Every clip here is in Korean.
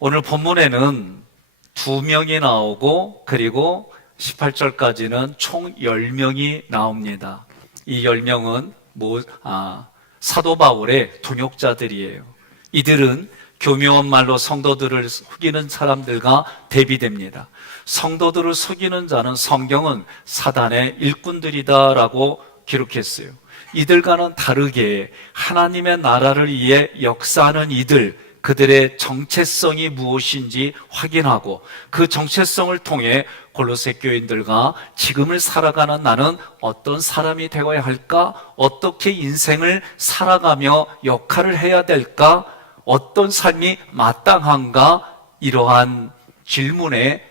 오늘 본문에는 2명이 나오고 그리고 18절까지는 총 10명이 나옵니다. 이 10명은 사도 바울의 동역자들이에요. 이들은 교묘한 말로 성도들을 속이는 사람들과 대비됩니다. 성도들을 속이는 자는 성경은 사단의 일꾼들이다라고 기록했어요. 이들과는 다르게 하나님의 나라를 위해 역사하는 그들의 정체성이 무엇인지 확인하고 그 정체성을 통해 골로새 교인들과 지금을 살아가는 나는 어떤 사람이 되어야 할까? 어떻게 인생을 살아가며 역할을 해야 될까? 어떤 삶이 마땅한가? 이러한 질문에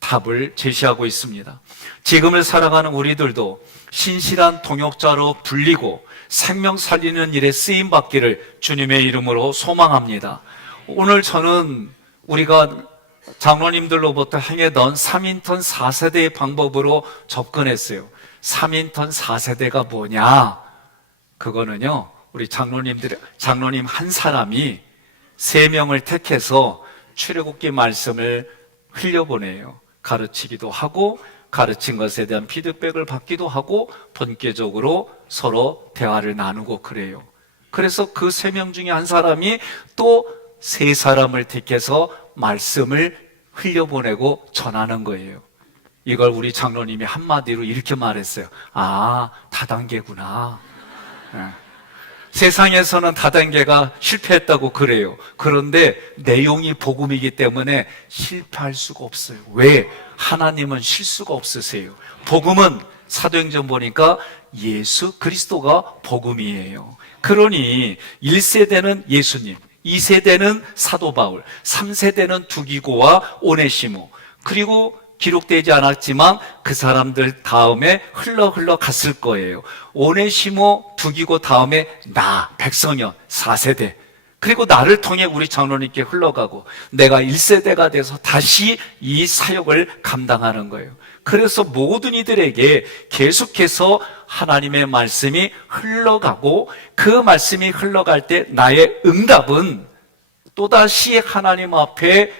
답을 제시하고 있습니다. 지금을 살아가는 우리들도 신실한 동역자로 불리고 생명 살리는 일에 쓰임받기를 주님의 이름으로 소망합니다. 오늘 저는 우리가 장로님들로부터 행하던 3인턴 4세대의 방법으로 접근했어요. 3인턴 4세대가 뭐냐? 그거는요, 우리 장로님 한 사람이 3명을 택해서 출애굽기 말씀을 흘려보내요. 가르치기도 하고 가르친 것에 대한 피드백을 받기도 하고 본격적으로 서로 대화를 나누고 그래요. 그래서 그 3명 중에 한 사람이 또 3사람을 택해서 말씀을 흘려보내고 전하는 거예요. 이걸 우리 장로님이 한마디로 이렇게 말했어요. 다단계구나. 세상에서는 다단계가 실패했다고 그래요. 그런데 내용이 복음이기 때문에 실패할 수가 없어요. 왜? 하나님은 실수가 없으세요. 복음은 사도행전 보니까 예수 그리스도가 복음이에요. 그러니 1세대는 예수님, 2세대는 사도 바울, 3세대는 두기고와 오네시모, 그리고 기록되지 않았지만 그 사람들 다음에 흘러 갔을 거예요. 오네시모, 두기고 다음에 나, 백성현 4세대, 그리고 나를 통해 우리 장로님께 흘러가고 내가 1세대가 돼서 다시 이 사역을 감당하는 거예요. 그래서 모든 이들에게 계속해서 하나님의 말씀이 흘러가고 그 말씀이 흘러갈 때 나의 응답은 또다시 하나님 앞에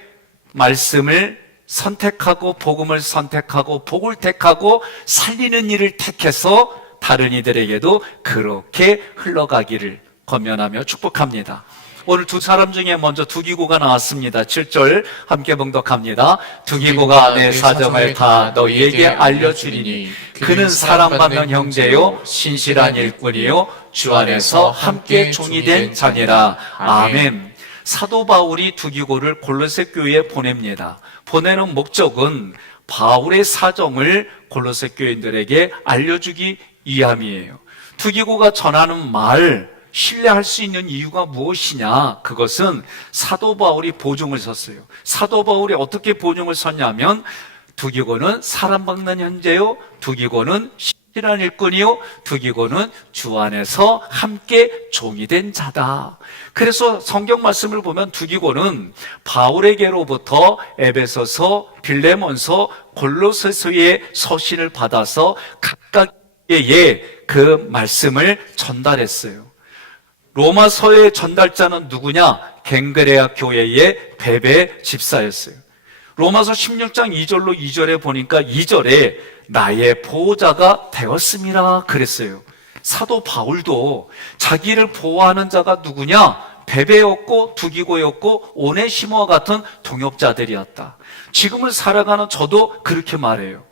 말씀을 선택하고 복음을 선택하고 복을 택하고 살리는 일을 택해서 다른 이들에게도 그렇게 흘러가기를 권면하며 축복합니다. 오늘 2사람 중에 먼저 두기고가 나왔습니다. 7절 함께 봉독합니다. 두기고가 내 사정을 다 너희에게 알려주리니 그는 사랑받는 형제요 신실한 일꾼이요 주 안에서 함께 종이 된 자니라. 아멘. 사도 바울이 두기고를 골로새 교회에 보냅니다. 보내는 목적은 바울의 사정을 골로새 교인들에게 알려주기 위함이에요. 두기고가 전하는 말 신뢰할 수 있는 이유가 무엇이냐? 그것은 사도 바울이 보증을 섰어요. 사도 바울이 어떻게 보증을 섰냐면 두기고는 사랑받는 형제요, 두기고는 신실한 일꾼이요, 두기고는 주 안에서 함께 종이 된 자다. 그래서 성경 말씀을 보면 두기고는 바울에게로부터 에베소서, 빌레몬서, 골로새서의 서신을 받아서 각각의 그 말씀을 전달했어요. 로마서의 전달자는 누구냐? 갱그레아 교회의 베베 집사였어요. 로마서 16장 2절로 2절에 보니까 2절에 나의 보호자가 되었음이라 그랬어요. 사도 바울도 자기를 보호하는 자가 누구냐? 베베였고 두기고였고 오네시모와 같은 동역자들이었다. 지금을 살아가는 저도 그렇게 말해요.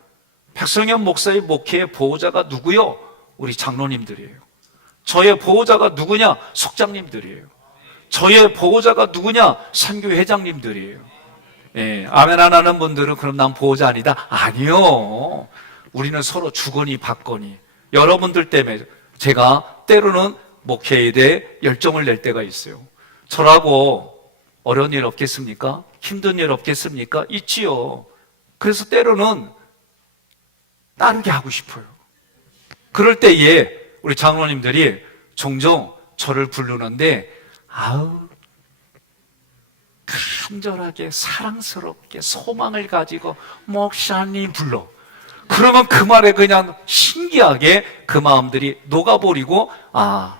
백성현 목사의 목회의 보호자가 누구요? 우리 장로님들이에요. 저의 보호자가 누구냐? 속장님들이에요. 저의 보호자가 누구냐? 선교 회장님들이에요. 아멘 안 하는 분들은 그럼 난 보호자 아니다? 아니요. 우리는 서로 주거니 받거니. 여러분들 때문에 제가 때로는 목회에 대해 열정을 낼 때가 있어요. 저라고 어려운 일 없겠습니까? 힘든 일 없겠습니까? 있지요. 그래서 때로는 따르게 하고 싶어요. 그럴 때에 우리 장로님들이 종종 저를 부르는데 간절하게 사랑스럽게 소망을 가지고 목사님 불러. 그러면 그 말에 그냥 신기하게 그 마음들이 녹아버리고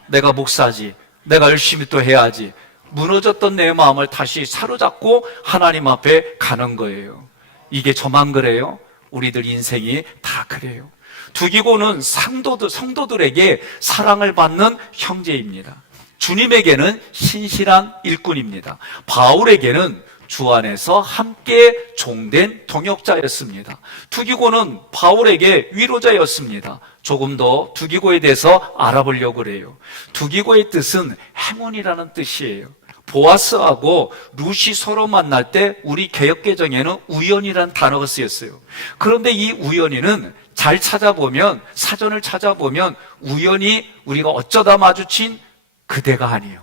내가 목사지, 내가 열심히 또 해야지, 무너졌던 내 마음을 다시 사로잡고 하나님 앞에 가는 거예요. 이게 저만 그래요? 우리들 인생이 다 그래요. 두기고는 성도들에게 사랑을 받는 형제입니다. 주님에게는 신실한 일꾼입니다. 바울에게는 주 안에서 함께 종된 동역자였습니다. 두기고는 바울에게 위로자였습니다. 조금 더 두기고에 대해서 알아보려고 그래요. 두기고의 뜻은 행운이라는 뜻이에요. 보아스하고 룻이 서로 만날 때 우리 개역개정에는 우연이라는 단어가 쓰였어요. 그런데 이 우연이는 잘 찾아보면, 사전을 찾아보면 우연히 우리가 어쩌다 마주친 그대가 아니에요.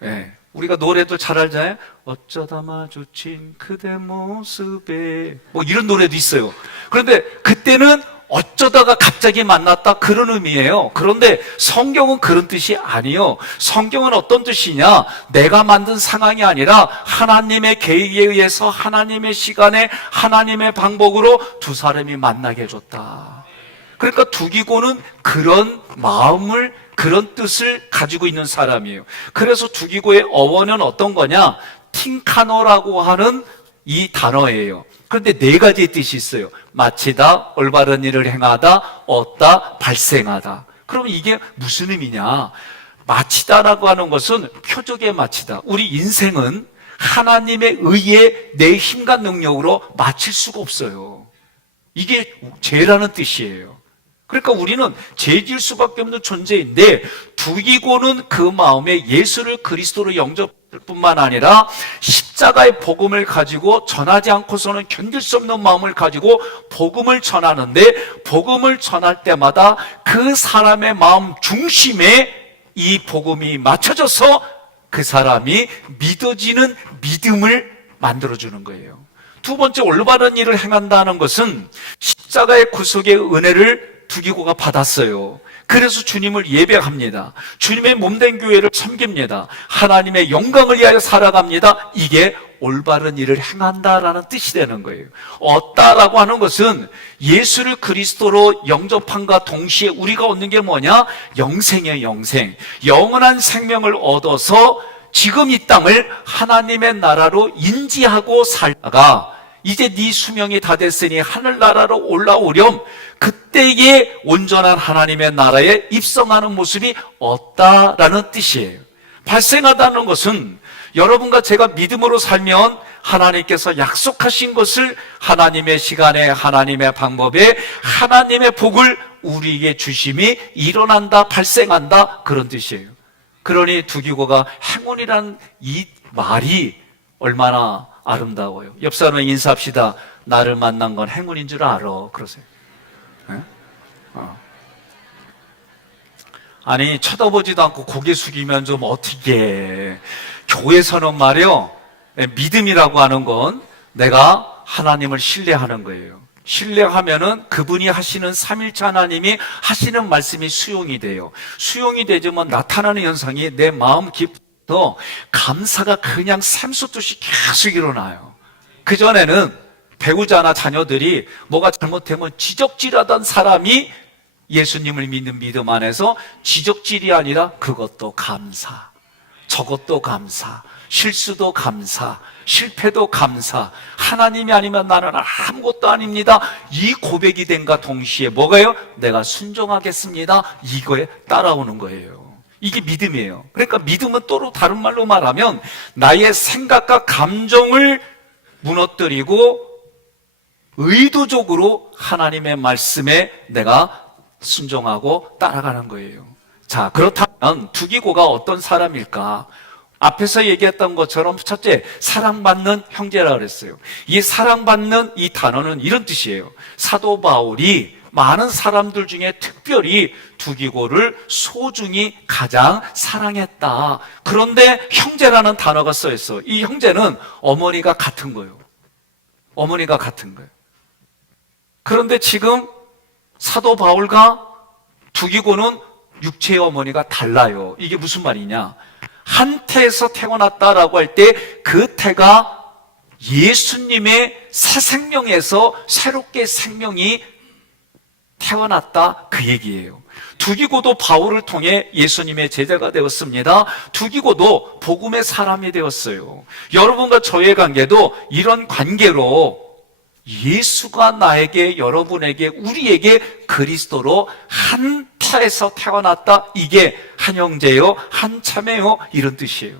네. 우리가 노래도 잘 알잖아요. 어쩌다 마주친 그대 모습에, 뭐 이런 노래도 있어요. 그런데 그때는 어쩌다가 갑자기 만났다, 그런 의미예요. 그런데 성경은 그런 뜻이 아니에요. 성경은 어떤 뜻이냐? 내가 만든 상황이 아니라 하나님의 계획에 의해서 하나님의 시간에 하나님의 방법으로 두 사람이 만나게 해줬다. 그러니까 두기고는 그런 마음을, 그런 뜻을 가지고 있는 사람이에요. 그래서 두기고의 어원은 어떤 거냐? 팅카노라고 하는 이 단어예요. 그런데 네 가지의 뜻이 있어요. 마치다, 올바른 일을 행하다, 얻다, 발생하다. 그러면 이게 무슨 의미냐? 마치다라고 하는 것은 표적에 마치다. 우리 인생은 하나님의 의에 내 힘과 능력으로 마칠 수가 없어요. 이게 죄라는 뜻이에요. 그러니까 우리는 죄 지을 수밖에 없는 존재인데, 두기고는 그 마음에 예수를 그리스도로 영접할 뿐만 아니라 십자가의 복음을 가지고 전하지 않고서는 견딜 수 없는 마음을 가지고 복음을 전하는데, 복음을 전할 때마다 그 사람의 마음 중심에 이 복음이 맞춰져서 그 사람이 믿어지는 믿음을 만들어주는 거예요. 두 번째, 올바른 일을 행한다는 것은 십자가의 구속의 은혜를 두기고가 받았어요. 그래서 주님을 예배합니다. 주님의 몸된 교회를 섬깁니다. 하나님의 영광을 위하여 살아갑니다. 이게 올바른 일을 행한다라는 뜻이 되는 거예요. 얻다라고 하는 것은 예수를 그리스도로 영접함과 동시에 우리가 얻는 게 뭐냐? 영생이에요, 영생. 영원한 생명을 얻어서 지금 이 땅을 하나님의 나라로 인지하고 살다가 이제 네 수명이 다 됐으니 하늘나라로 올라오렴. 그때에 온전한 하나님의 나라에 입성하는 모습이 없다라는 뜻이에요. 발생하다는 것은 여러분과 제가 믿음으로 살면 하나님께서 약속하신 것을 하나님의 시간에, 하나님의 방법에, 하나님의 복을 우리에게 주심이 일어난다, 발생한다, 그런 뜻이에요. 그러니 두기고가 행운이란 이 말이 얼마나 아름다워요. 옆 사람에 인사합시다. 나를 만난 건 행운인 줄 알아. 그러세요. 네? 아니, 쳐다보지도 않고 고개 숙이면 좀 어떻게 해. 교회에서는 말이요, 믿음이라고 하는 건 내가 하나님을 신뢰하는 거예요. 신뢰하면은 그분이 하시는 삼일체 하나님이 하시는 말씀이 수용이 돼요. 수용이 되지만 나타나는 현상이 내 마음 깊어 감사가 그냥 샘솟듯이 계속 일어나요. 그전에는 배우자나 자녀들이 뭐가 잘못되면 지적질하던 사람이 예수님을 믿는 믿음 안에서 지적질이 아니라 그것도 감사, 저것도 감사, 실수도 감사, 실패도 감사, 하나님이 아니면 나는 아무것도 아닙니다, 이 고백이 된과 동시에 뭐가요? 내가 순종하겠습니다, 이거에 따라오는 거예요. 이게 믿음이에요. 그러니까 믿음은 또 다른 말로 말하면 나의 생각과 감정을 무너뜨리고 의도적으로 하나님의 말씀에 내가 순종하고 따라가는 거예요. 자, 그렇다면 두기고가 어떤 사람일까? 앞에서 얘기했던 것처럼 첫째, 사랑받는 형제라 그랬어요. 이 사랑받는 이 단어는 이런 뜻이에요. 사도 바울이 많은 사람들 중에 특별히 두기고를 소중히 가장 사랑했다. 그런데 형제라는 단어가 써 있어. 이 형제는 어머니가 같은 거예요. 어머니가 같은 거예요. 그런데 지금 사도 바울과 두기고는 육체의 어머니가 달라요. 이게 무슨 말이냐? 한 태에서 태어났다라고 할 때 그 태가 예수님의 새 생명에서 새롭게 생명이 태어났다, 그 얘기예요. 두기고도 바울을 통해 예수님의 제자가 되었습니다. 두기고도 복음의 사람이 되었어요. 여러분과 저의 관계도 이런 관계로 예수가 나에게, 여러분에게, 우리에게 그리스도로 한 타에서 태어났다. 이게 한 형제요, 한 참매요, 이런 뜻이에요.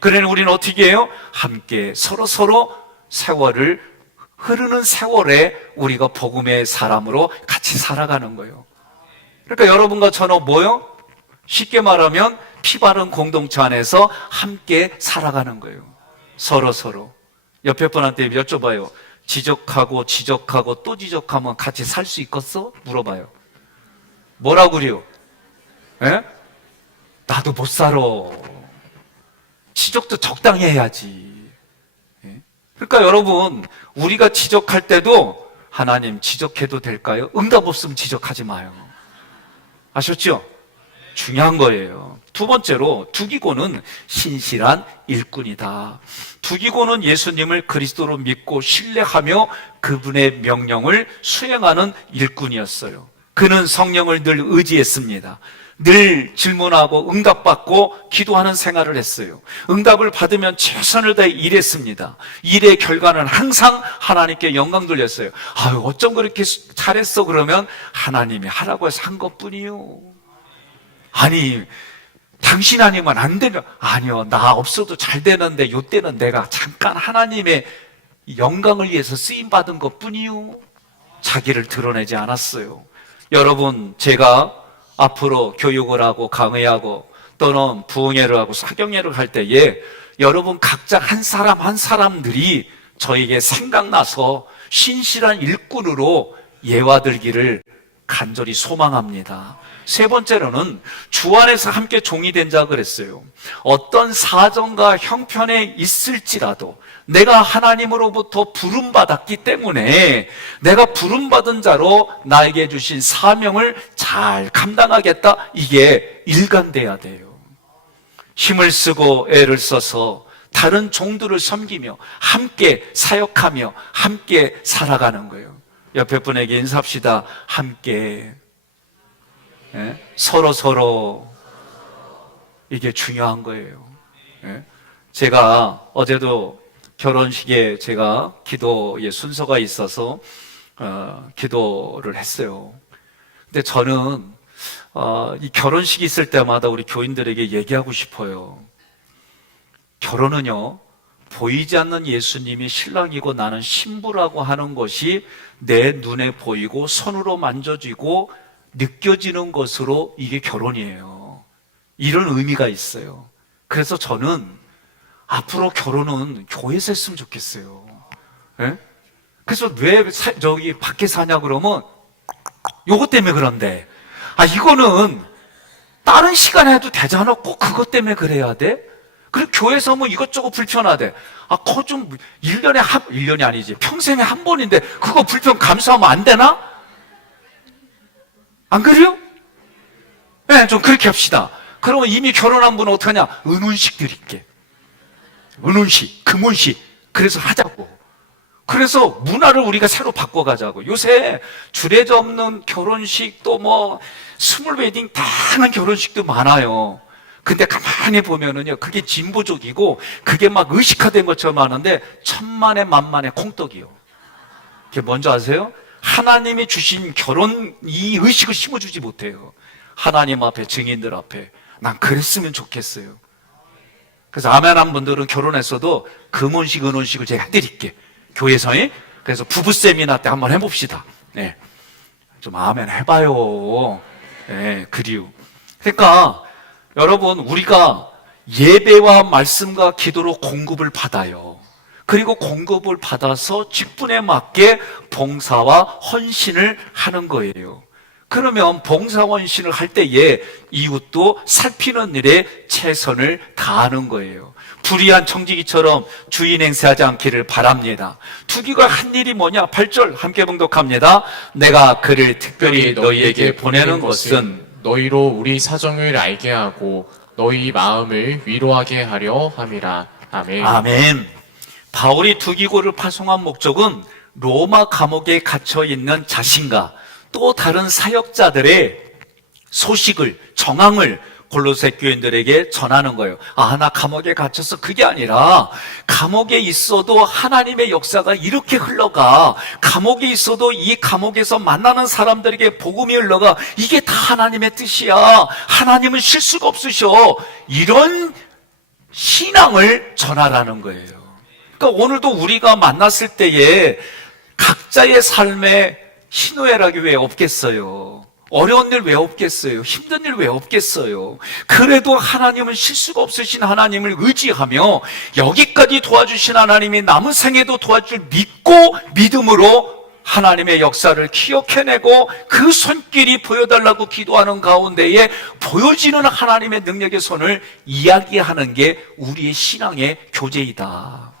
그러니 우리는 어떻게 해요? 함께 서로 세월을, 흐르는 세월에 우리가 복음의 사람으로 같이 살아가는 거예요. 그러니까 여러분과 저는 뭐요? 쉽게 말하면 피 바른 공동체 안에서 함께 살아가는 거예요. 서로. 옆에 분한테 여쭤봐요. 지적하고 또 지적하면 같이 살 수 있겠어? 물어봐요. 뭐라고 그래요? 예? 나도 못 살아. 지적도 적당히 해야지. 예? 그러니까 여러분, 우리가 지적할 때도 하나님 지적해도 될까요? 응답 없으면 지적하지 마요. 아셨죠? 중요한 거예요. 두 번째로 두기고는 신실한 일꾼이다. 두기고는 예수님을 그리스도로 믿고 신뢰하며 그분의 명령을 수행하는 일꾼이었어요. 그는 성령을 늘 의지했습니다. 늘 질문하고 응답받고 기도하는 생활을 했어요. 응답을 받으면 최선을 다해 일했습니다. 일의 결과는 항상 하나님께 영광 돌렸어요. 아유, 어쩜 그렇게 잘했어? 그러면 하나님이 하라고 해서 한 것뿐이요. 아니, 당신 아니면 안 되는, 아니요, 나 없어도 잘 되는데 요때는 내가 잠깐 하나님의 영광을 위해서 쓰임받은 것뿐이요. 자기를 드러내지 않았어요. 여러분, 제가 앞으로 교육을 하고 강의하고 또는 부흥회를 하고 사경회를 할 때에 여러분 각자 한 사람들이 저에게 생각나서 신실한 일꾼으로 예화들기를 간절히 소망합니다. 세 번째로는 주 안에서 함께 종이 된 자 그랬어요. 어떤 사정과 형편에 있을지라도 내가 하나님으로부터 부름받았기 때문에 내가 부름받은 자로 나에게 주신 사명을 잘 감당하겠다. 이게 일관돼야 돼요. 힘을 쓰고 애를 써서 다른 종들을 섬기며 함께 사역하며 함께 살아가는 거예요. 옆에 분에게 인사합시다. 함께. 예? 서로 이게 중요한 거예요. 예? 제가 어제도 결혼식에 제가 기도의 순서가 있어서 기도를 했어요. 근데 저는 이 결혼식이 있을 때마다 우리 교인들에게 얘기하고 싶어요. 결혼은요, 보이지 않는 예수님이 신랑이고 나는 신부라고 하는 것이 내 눈에 보이고 손으로 만져지고 느껴지는 것으로 이게 결혼이에요. 이런 의미가 있어요. 그래서 저는 앞으로 결혼은 교회에서 했으면 좋겠어요. 예? 그래서 왜 저기 밖에 사냐 그러면 요것 때문에 그런데, 이거는 다른 시간에 해도 되잖아. 꼭 그것 때문에 그래야 돼? 그리고 교회에서 뭐 이것저것 불편하대. 그거 좀 1년이 아니지. 평생에 한 번인데 그거 불편 감수하면 안 되나? 안 그래요? 네, 좀 그렇게 합시다. 그러면 이미 결혼한 분은 어떡하냐? 은혼식 드릴게. 은혼식, 금혼식. 그래서 하자고. 그래서 문화를 우리가 새로 바꿔가자고. 요새 주례자 없는 결혼식 또 뭐 스몰 웨딩 다양한 결혼식도 많아요. 근데 가만히 보면은요, 그게 진보적이고 그게 막 의식화된 것처럼 하는데 천만에 만만에 콩떡이요. 그게 뭔지 아세요? 하나님이 주신 결혼 이 의식을 심어주지 못해요. 하나님 앞에, 증인들 앞에. 난 그랬으면 좋겠어요. 그래서 아멘한 분들은 결혼했어도 금혼식, 은혼식을 제가 해드릴게. 교회에서의. 그래서 부부 세미나 때 한번 해봅시다. 네. 좀 아멘 해봐요. 네, 그리요. 그러니까 여러분, 우리가 예배와 말씀과 기도로 공급을 받아요. 그리고 공급을 받아서 직분에 맞게 봉사와 헌신을 하는 거예요. 그러면 봉사 헌신을 할 때에 이웃도 살피는 일에 최선을 다하는 거예요. 불의한 청지기처럼 주인 행세하지 않기를 바랍니다. 두기가 한 일이 뭐냐? 8절 함께 봉독합니다. 내가 그를 특별히 너희에게 보내는 것은 너희로 우리 사정을 알게 하고 너희 마음을 위로하게 하려 함이라. 아멘. 아멘. 바울이 두기고를 파송한 목적은 로마 감옥에 갇혀 있는 자신과 또 다른 사역자들의 소식을, 정황을 골로새 교인들에게 전하는 거예요. 아, 나 감옥에 갇혀서 그게 아니라 감옥에 있어도 하나님의 역사가 이렇게 흘러가. 감옥에 있어도 이 감옥에서 만나는 사람들에게 복음이 흘러가. 이게 다 하나님의 뜻이야. 하나님은 실수가 없으셔. 이런 신앙을 전하라는 거예요. 그러니까 오늘도 우리가 만났을 때에 각자의 삶에 희노애락이 왜 없겠어요? 어려운 일 왜 없겠어요? 힘든 일 왜 없겠어요? 그래도 하나님은 실수가 없으신 하나님을 의지하며 여기까지 도와주신 하나님이 남은 생에도 도와줄 믿고 믿음으로 하나님의 역사를 기억해내고 그 손길이 보여달라고 기도하는 가운데에 보여지는 하나님의 능력의 손을 이야기하는 게 우리의 신앙의 교제이다.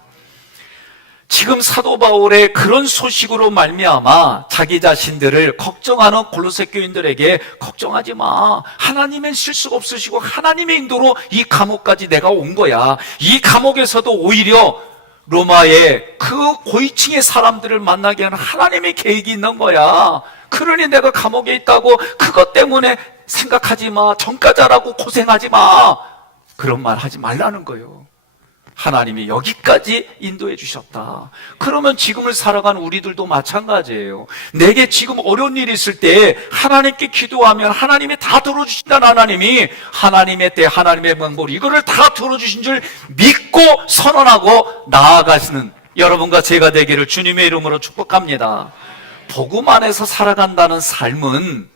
지금 사도 바울의 그런 소식으로 말미암아 자기 자신들을 걱정하는 골로새 교인들에게 걱정하지 마. 하나님은 실수가 없으시고 하나님의 인도로 이 감옥까지 내가 온 거야. 이 감옥에서도 오히려 로마의 그 고위층의 사람들을 만나게 하는 하나님의 계획이 있는 거야. 그러니 내가 감옥에 있다고 그것 때문에 생각하지 마. 정가자라고 고생하지 마. 그런 말 하지 말라는 거예요. 하나님이 여기까지 인도해 주셨다. 그러면 지금을 살아가는 우리들도 마찬가지예요. 내게 지금 어려운 일이 있을 때 하나님께 기도하면 하나님이 다 들어주신다는 하나님이 하나님의 때 하나님의 방법 이거를 다 들어주신 줄 믿고 선언하고 나아가시는 여러분과 제가 되기를 주님의 이름으로 축복합니다. 복음 안에서 살아간다는 삶은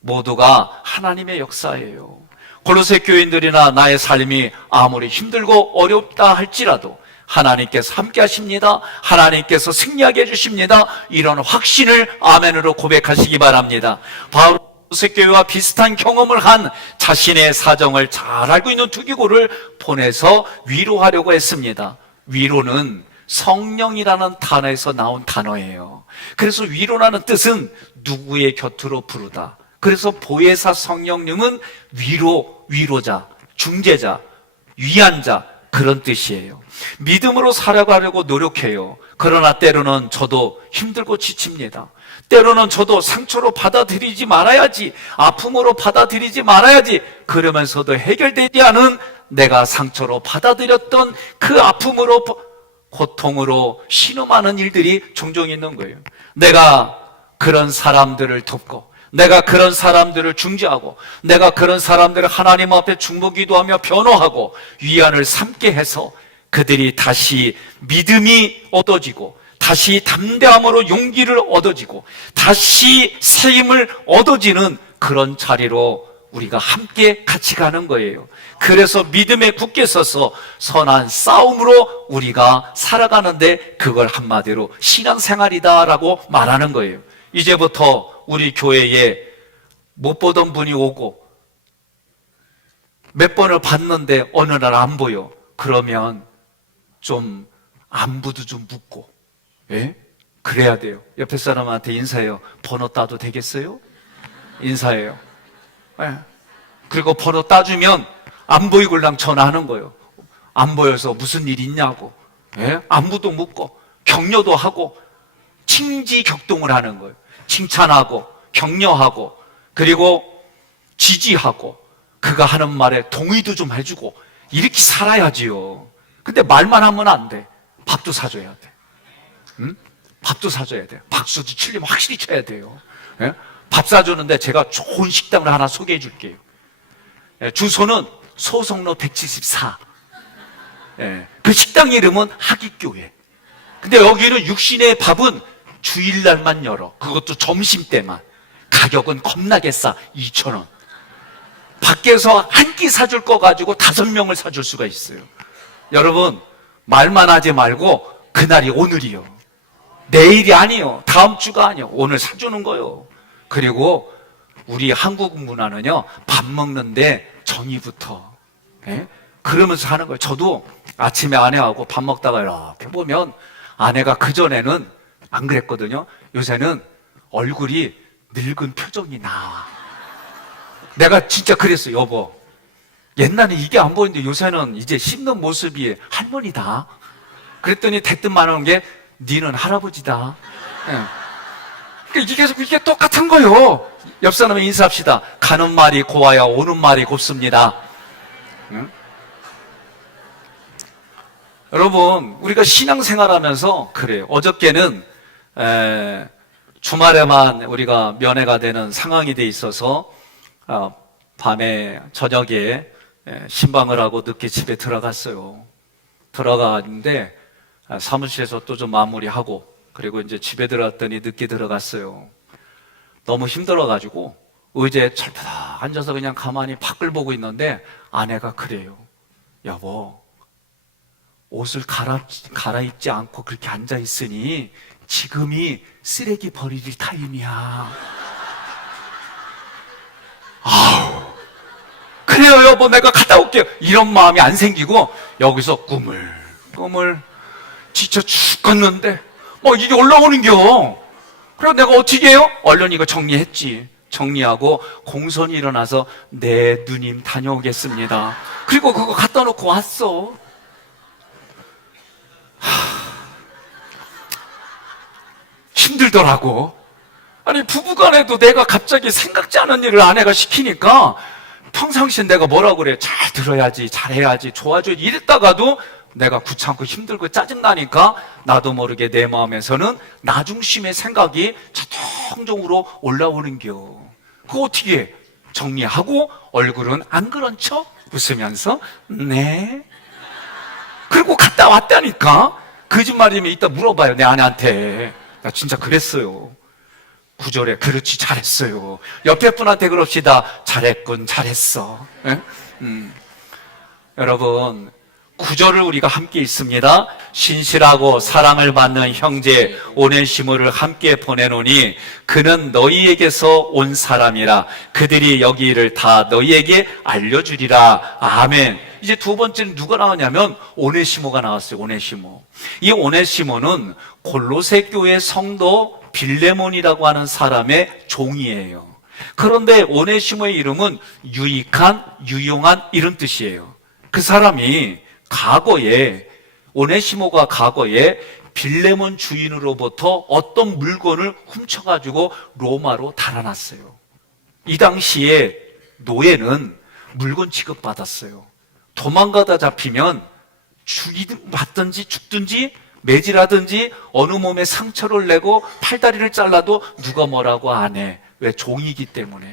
모두가 하나님의 역사예요. 골로새 교인들이나 나의 삶이 아무리 힘들고 어렵다 할지라도 하나님께서 함께 하십니다. 하나님께서 승리하게 해주십니다. 이런 확신을 아멘으로 고백하시기 바랍니다. 바울 골로새 교회와 비슷한 경험을 한 자신의 사정을 잘 알고 있는 두기고를 보내서 위로하려고 했습니다. 위로는 성령이라는 단어에서 나온 단어예요. 그래서 위로라는 뜻은 누구의 곁으로 부르다. 그래서 보혜사 성령님은 위로자, 중재자, 위안자 그런 뜻이에요. 믿음으로 살아가려고 노력해요. 그러나 때로는 저도 힘들고 지칩니다. 때로는 저도 상처로 받아들이지 말아야지, 아픔으로 받아들이지 말아야지 그러면서도 해결되지 않은 내가 상처로 받아들였던 그 아픔으로 고통으로 신음하는 일들이 종종 있는 거예요. 내가 그런 사람들을 돕고 내가 그런 사람들을 중재하고 내가 그런 사람들을 하나님 앞에 중보기도하며 변호하고 위안을 삼게 해서 그들이 다시 믿음이 얻어지고 다시 담대함으로 용기를 얻어지고 다시 새 힘을 얻어지는 그런 자리로 우리가 함께 같이 가는 거예요. 그래서 믿음에 굳게 서서 선한 싸움으로 우리가 살아가는데 그걸 한마디로 신앙생활이다라고 말하는 거예요. 이제부터 우리 교회에 못 보던 분이 오고 몇 번을 봤는데 어느 날 안 보여. 그러면 좀 안부도 좀 묻고, 예? 그래야 돼요. 옆에 사람한테 인사해요. 번호 따도 되겠어요? 인사해요. 예. 그리고 번호 따주면 안 보이걸랑 전화하는 거예요. 안 보여서 무슨 일 있냐고, 예? 안부도 묻고 격려도 하고 칭지격동을 하는 거예요. 칭찬하고 격려하고 그리고 지지하고 그가 하는 말에 동의도 좀 해주고 이렇게 살아야지요. 근데 말만 하면 안 돼. 밥도 사줘야 돼. 응? 밥도 사줘야 돼. 박수도 치려면 확실히 쳐야 돼요. 예? 밥 사주는데 제가 좋은 식당을 하나 소개해 줄게요. 예, 주소는 소성로 174. 예, 그 식당 이름은 하기교회. 근데 여기는 육신의 밥은 주일날만 열어. 그것도 점심때만. 가격은 겁나게 싸. 2,000원. 밖에서 한 끼 사줄 거 가지고 5명을 사줄 수가 있어요. 여러분, 말만 하지 말고 그날이 오늘이요. 내일이 아니요. 다음 주가 아니요. 오늘 사주는 거요. 그리고 우리 한국 문화는요, 밥 먹는데 정의부터. 예? 그러면서 하는 거예요. 저도 아침에 아내하고 밥 먹다가 이렇게 보면 아내가 그전에는 안 그랬거든요. 요새는 얼굴이 늙은 표정이 나와. 내가 진짜 그랬어. 여보, 옛날에 이게 안 보이는데 요새는 이제 씹는 모습이 할머니다. 그랬더니 대뜸 말하는 게 니는 할아버지다. 예. 그러니까 이게 똑같은 거예요. 옆 사람에 인사합시다. 가는 말이 고와야 오는 말이 곱습니다. 응? 여러분, 우리가 신앙생활하면서 그래요. 어저께는 주말에만 우리가 면회가 되는 상황이 돼 있어서 밤에 저녁에 신방을 하고 늦게 집에 들어갔어요. 들어가는데 사무실에서 또 좀 마무리하고 그리고 이제 집에 들어갔더니 늦게 들어갔어요. 너무 힘들어가지고 의자에 철푸덕 앉아서 그냥 가만히 밖을 보고 있는데 아내가 그래요. 여보, 옷을 갈아입지 않고 그렇게 앉아있으니 지금이 쓰레기 버릴 타임이야. 아우, 그래요 여보, 내가 갔다 올게요. 이런 마음이 안 생기고 여기서 꿈을 지쳐 죽겠는데 뭐 이게 올라오는겨. 그래서 내가 어떻게 해요? 얼른 이거 정리했지. 정리하고 공손히 일어나서 네 누님 다녀오겠습니다. 그리고 그거 갖다 놓고 왔어. 힘들더라고. 아니 부부간에도 내가 갑자기 생각지 않은 일을 아내가 시키니까 평상시에 내가 뭐라고 그래? 잘 들어야지, 잘해야지, 좋아줘야지 이랬다가도 내가 귀찮고 힘들고 짜증나니까 나도 모르게 내 마음에서는 나 중심의 생각이 자동적으로 올라오는겨. 그거 어떻게 해? 정리하고 얼굴은 안 그런 척 웃으면서 네. 그리고 갔다 왔다니까. 거짓말이면 이따 물어봐요 내 아내한테. 나 진짜 그랬어요. 9절에 그렇지 잘했어요. 옆에 분한테 그럽시다. 잘했군 잘했어. 여러분 9절을 우리가 함께 있습니다. 신실하고 사랑을 받는 형제 오네시모를 함께 보내노니 그는 너희에게서 온 사람이라. 그들이 여기 일을 다 너희에게 알려주리라. 아멘. 이제 두 번째는 누가 나왔냐면 오네시모가 나왔어요. 오네시모. 이 오네시모는 골로새 교회 성도 빌레몬이라고 하는 사람의 종이에요. 그런데 오네시모의 이름은 유익한, 유용한 이런 뜻이에요. 그 사람이 과거에 오네시모가 과거에 빌레몬 주인으로부터 어떤 물건을 훔쳐가지고 로마로 달아났어요. 이 당시에 노예는 물건 취급받았어요. 도망가다 잡히면 받든지 죽든지 매질하든지 어느 몸에 상처를 내고 팔다리를 잘라도 누가 뭐라고 안 해. 왜? 종이기 때문에.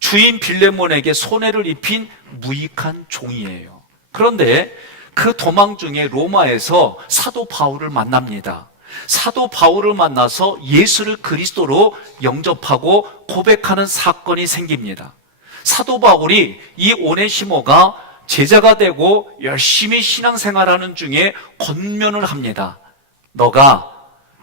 주인 빌레몬에게 손해를 입힌 무익한 종이에요. 그런데 그 도망 중에 로마에서 사도 바울을 만납니다. 사도 바울을 만나서 예수를 그리스도로 영접하고 고백하는 사건이 생깁니다. 사도 바울이 이 오네시모가 제자가 되고 열심히 신앙생활하는 중에 권면을 합니다. 너가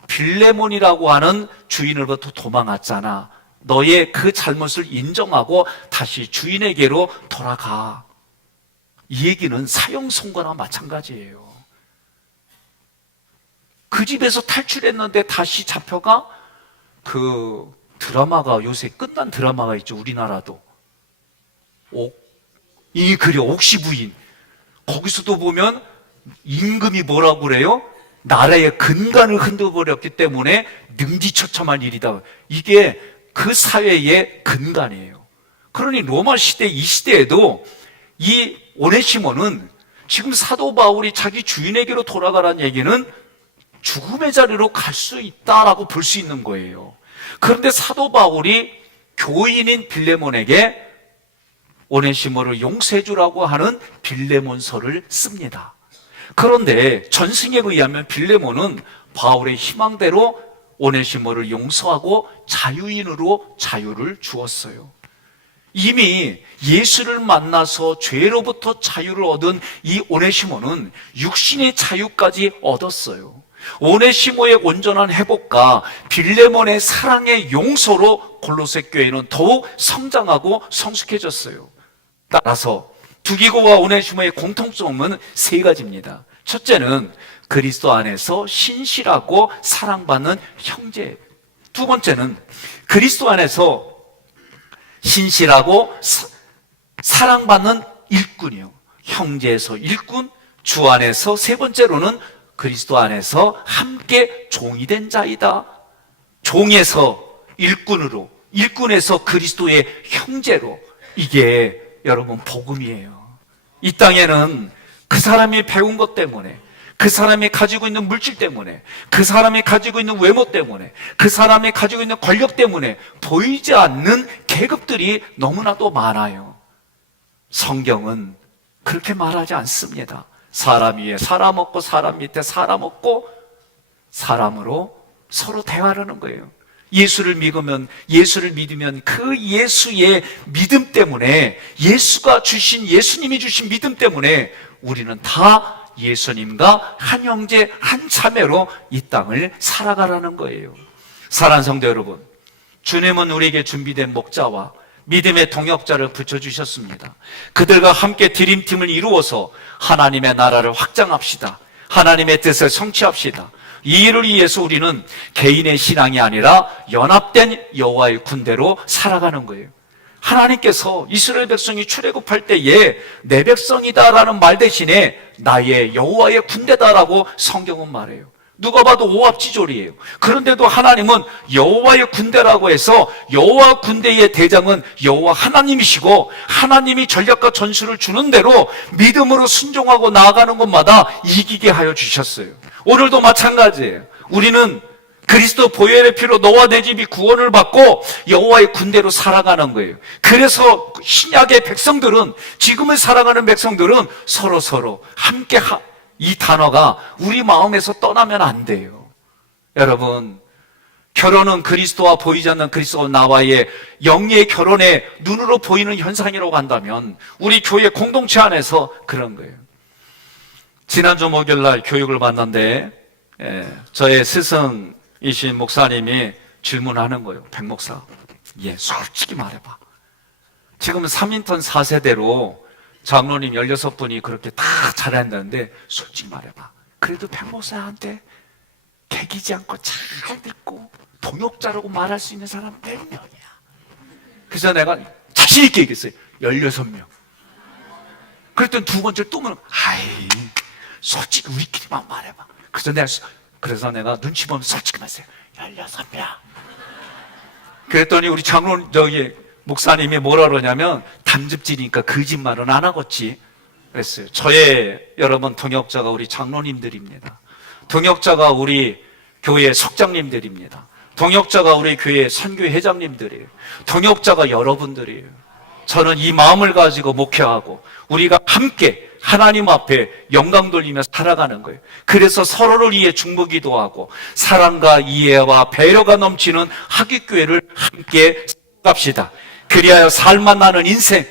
빌레몬이라고 하는 주인으로부터 도망왔잖아. 너의 그 잘못을 인정하고 다시 주인에게로 돌아가. 이 얘기는 사형 선고나 마찬가지예요. 그 집에서 탈출했는데 다시 잡혀가? 그 드라마가 요새 끝난 드라마가 있죠. 우리나라도. 옥시부인. 거기서도 보면 임금이 뭐라고 그래요? 나라의 근간을 흔들어버렸기 때문에 능지처참한 일이다. 이게 그 사회의 근간이에요. 그러니 로마 시대 이 시대에도 이 오네시모는 지금 사도 바울이 자기 주인에게로 돌아가라는 얘기는 죽음의 자리로 갈 수 있다라고 볼 수 있는 거예요. 그런데 사도 바울이 교인인 빌레몬에게 오네시모를 용서해 주라고 하는 빌레몬서를 씁니다. 그런데 전승에 의하면 빌레몬은 바울의 희망대로 오네시모를 용서하고 자유인으로 자유를 주었어요. 이미 예수를 만나서 죄로부터 자유를 얻은 이 오네시모는 육신의 자유까지 얻었어요. 오네시모의 온전한 회복과 빌레몬의 사랑의 용서로 골로새 교회는 더욱 성장하고 성숙해졌어요. 따라서 두기고와 오네시모의 공통점은 세 가지입니다. 첫째는 그리스도 안에서 신실하고 사랑받는 형제. 두 번째는 그리스도 안에서 신실하고 사랑받는 일꾼이요. 형제에서 일꾼, 주 안에서 세 번째로는 그리스도 안에서 함께 종이 된 자이다. 종에서 일꾼으로 일꾼에서 그리스도의 형제로, 이게 여러분 복음이에요. 이 땅에는 그 사람이 배운 것 때문에, 그 사람이 가지고 있는 물질 때문에, 그 사람이 가지고 있는 외모 때문에, 그 사람이 가지고 있는 권력 때문에 보이지 않는 계급들이 너무나도 많아요. 성경은 그렇게 말하지 않습니다. 사람 위에 사람 없고 사람 밑에 사람 없고 사람으로 서로 대화하는 거예요. 예수를 믿으면 그 예수의 믿음 때문에, 예수님이 주신 믿음 때문에 우리는 다 예수님과 한 형제 한 자매로 이 땅을 살아가라는 거예요. 사랑하는 성도 여러분, 주님은 우리에게 준비된 목자와 믿음의 동역자를 붙여주셨습니다. 그들과 함께 드림팀을 이루어서 하나님의 나라를 확장합시다. 하나님의 뜻을 성취합시다. 이 일을 위해서 우리는 개인의 신앙이 아니라 연합된 여호와의 군대로 살아가는 거예요. 하나님께서 이스라엘 백성이 출애굽할 때에 내 백성이다라는 말 대신에 나의 여호와의 군대다라고 성경은 말해요. 누가 봐도 오합지졸이에요. 그런데도 하나님은 여호와의 군대라고 해서 여호와 군대의 대장은 여호와 하나님이시고, 하나님이 전략과 전술을 주는 대로 믿음으로 순종하고 나아가는 것마다 이기게 하여 주셨어요. 오늘도 마찬가지예요. 우리는 그리스도 보혈의 피로 너와 내 집이 구원을 받고 여호와의 군대로 살아가는 거예요. 그래서 신약의 백성들은, 지금을 살아가는 백성들은 서로 함께 이 단어가 우리 마음에서 떠나면 안 돼요. 여러분, 결혼은 그리스도와 보이지 않는 그리스도와 나와의 영의 결혼에 눈으로 보이는 현상이라고 한다면 우리 교회 공동체 안에서 그런 거예요. 지난주 목요일날 교육을 받는데 저의 스승이신 목사님이 질문하는 거예요. 백 목사, 솔직히 말해봐. 지금 3인턴 4세대로 장로님 16분이 그렇게 다 잘한다는데 솔직히 말해봐. 그래도 백 목사한테 개기지 않고 잘 듣고 동역자라고 말할 수 있는 사람 몇 명이야? 그래서 내가 자신 있게 얘기했어요. 16명. 그랬더니 두 번째 또 물으면, 솔직히 우리끼리만 말해봐. 그래서 내가 눈치 보면 솔직히 말했어요. 16명. 그랬더니 우리 목사님이 뭐라 그러냐면, 담즙지니까 거짓말은 안 하겠지 그랬어요. 저의 여러분 동역자가 우리 장로님들입니다. 동역자가 우리 교회 석장님들입니다. 동역자가 우리 교회 선교회 회장님들이에요. 동역자가 여러분들이에요. 저는 이 마음을 가지고 목회하고 우리가 함께 하나님 앞에 영광 돌리며 살아가는 거예요. 그래서 서로를 위해 중보기도 하고 사랑과 이해와 배려가 넘치는 하깃교회를 함께 갑시다. 그리하여 살만 나는 인생,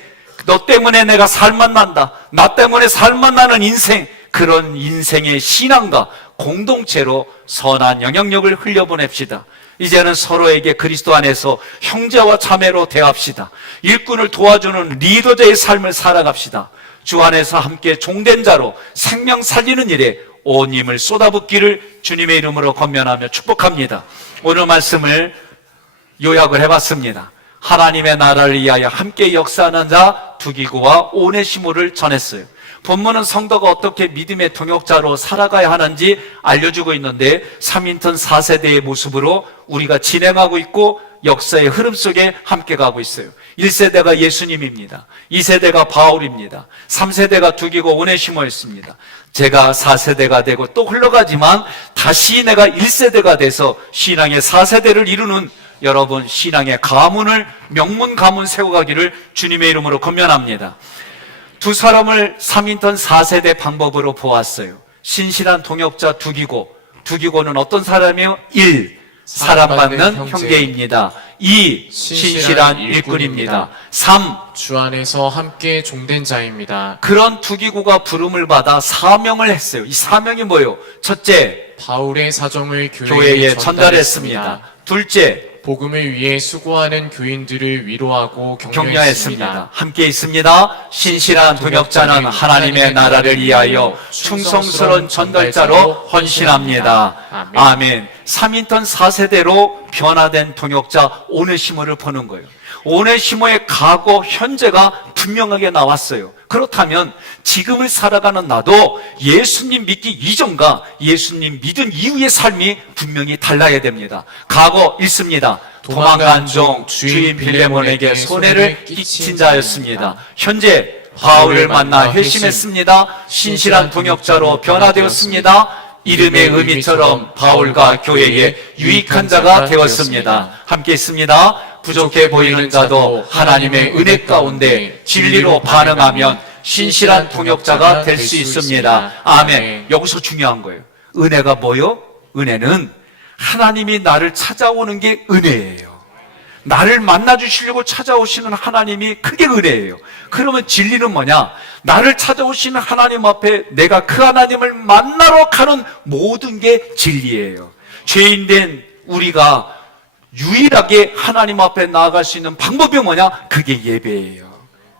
너 때문에 내가 살만 난다, 나 때문에 살만 나는 인생, 그런 인생의 신앙과 공동체로 선한 영향력을 흘려보냅시다. 이제는 서로에게 그리스도 안에서 형제와 자매로 대합시다. 일꾼을 도와주는 리더자의 삶을 살아갑시다. 주 안에서 함께 종된 자로 생명 살리는 일에 온 힘을 쏟아붓기를 주님의 이름으로 권면하며 축복합니다. 오늘 말씀을 요약을 해봤습니다. 하나님의 나라를 위하여 함께 역사하는 자 두기고와 오네시모를 전했어요. 본문은 성도가 어떻게 믿음의 동역자로 살아가야 하는지 알려주고 있는데 3인턴 4세대의 모습으로 우리가 진행하고 있고 역사의 흐름 속에 함께 가고 있어요. 1세대가 예수님입니다. 2세대가 바울입니다. 3세대가 두기고 오네시모였습니다. 제가 4세대가 되고 또 흘러가지만 다시 내가 1세대가 돼서 신앙의 4세대를 이루는 여러분 신앙의 가문을 명문 가문 세워가기를 주님의 이름으로 권면합니다. 두 사람을 3인턴 4세대 방법으로 보았어요. 신실한 동역자 두기고는 어떤 사람이요? 1. 사랑받는 형제입니다. 2. 신실한 일꾼입니다. 3. 주 안에서 함께 종된 자입니다. 그런 두기고가 부름을 받아 사명을 했어요. 이 사명이 뭐예요? 첫째, 바울의 사정을 교회에 전달했습니다. 둘째, 복음을 위해 수고하는 교인들을 위로하고 격려했습니다. 함께 있습니다. 신실한 동역자는 하나님의 나라를 위하여 충성스러운 전달자로 헌신합니다. 아멘. 3인턴 4세대로 변화된 동역자 오네시모를 보는 거예요. 오네시모의 과거, 현재가 분명하게 나왔어요. 그렇다면 지금을 살아가는 나도 예수님 믿기 이전과 예수님 믿은 이후의 삶이 분명히 달라야 됩니다. 과거 있습니다. 도망간 종 주인 빌레몬에게 손해를 끼친 자였습니다. 현재 바울을 만나 회심했습니다. 신실한 동역자로 변화되었습니다. 이름의 의미처럼 바울과 교회에 유익한 자가 되었습니다. 함께 있습니다. 부족해 보이는 자도 하나님의 은혜 가운데 진리로 반응하면 신실한 동역자가 될 수 있습니다. 아멘. 여기서 중요한 거예요. 은혜가 뭐요? 은혜는 하나님이 나를 찾아오는 게 은혜예요. 나를 만나주시려고 찾아오시는 하나님이 그게 은혜예요. 그러면 진리는 뭐냐? 나를 찾아오시는 하나님 앞에 내가 그 하나님을 만나러 가는 모든 게 진리예요. 죄인된 우리가 유일하게 하나님 앞에 나아갈 수 있는 방법이 뭐냐? 그게 예배예요.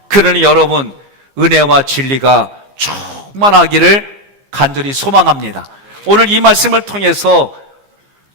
그러니 여러분, 은혜와 진리가 충만하기를 간절히 소망합니다. 오늘 이 말씀을 통해서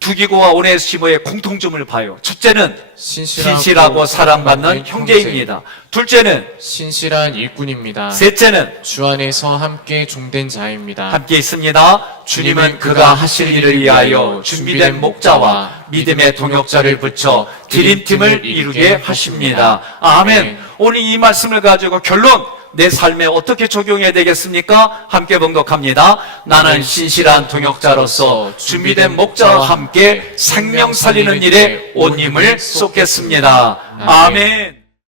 두기고와 오네시모의 공통점을 봐요. 첫째는 신실하고 사랑받는 형제입니다. 둘째는 신실한 일꾼입니다. 셋째는 주 안에서 함께 종된 자입니다. 함께 있습니다. 주님은 그가 하실 일을 위하여 준비된 목자와 믿음의 동역자를 붙여 드림팀을 이루게 하십니다. 아멘. 오늘 이 말씀을 가지고 결론, 내 삶에 어떻게 적용해야 되겠습니까? 함께 봉독합니다. 나는 신실한 동역자로서 준비된 목자와 함께 생명 살리는 일에 온 힘을 쏟겠습니다. 아멘.